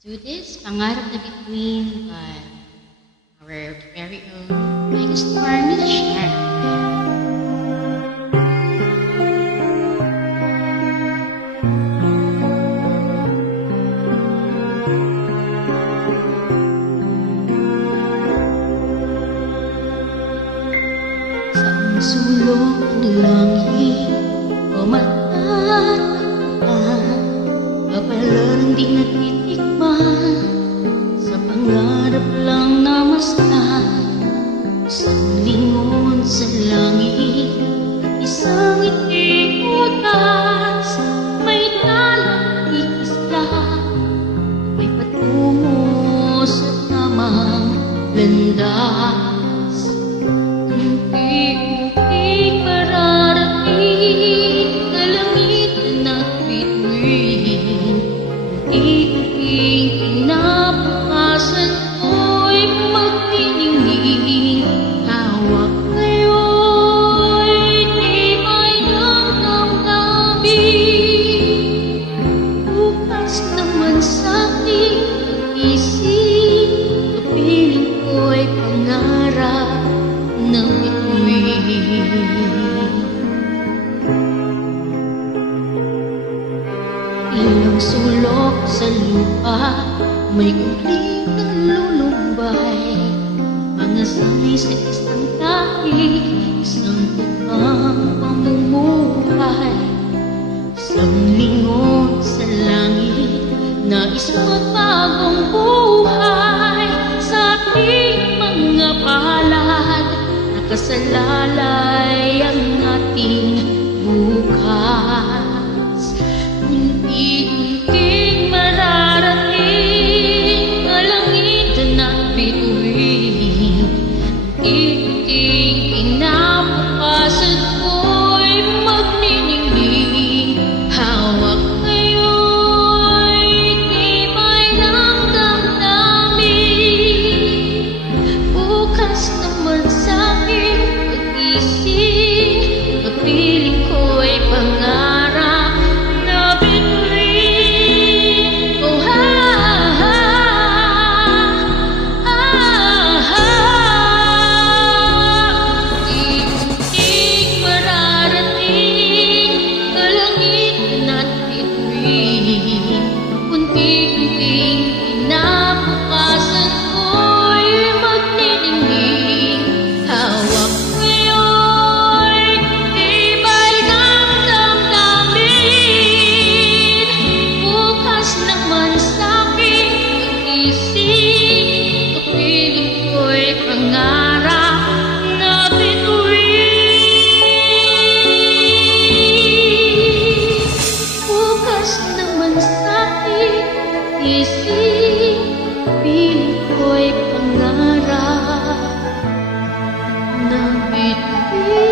Do this, Pangarap na Bituin by our very own Megastar Michelle. Sa sulok ng langit o matatagpuan, kapalang di natitikman, sa pangarap lang na mastan. Isang lingon sa langit, isang iting utas, may dalang isla, may patungo sa tamang landas. Unti-unting mararating, kalangitan at bituin. Unti-unting kinabukasan ko'y magniningning. Hawak ngayon'y tibay ng damdamin. Bukas naman sa'king pag-isip, kapiling ko'y pangarap ng bituin. Ilang sulok sa lupa, may uling nalulumbay, mga sanay sa isang tahig, isang tukang pamumuhay. Isang lingon sa langit, nais magbagong buhay. Sa ating mga palad, nakasalalay ang ating bukas. Unti-unting mararating, kalangitan at bituin. Unti-unting kinabukasan ko'y magniningning. Hawak ngayon'y tibay ng damdamin. Bukas naman sa'king pag-isip, kapiling ko'y pangarap na bituin. Oh, unti-unting mararating, kalangitan at bituin. Unti-unting kinabukasan ko'y magniningning. Hawak ngayon'y tibay ng damdamin. Bukas naman sa'king pag-isip, kapiling ko'y pangarap na bituin. Bukas naman sa'king pag-isip, kapiling ko'y pangarap na bituin.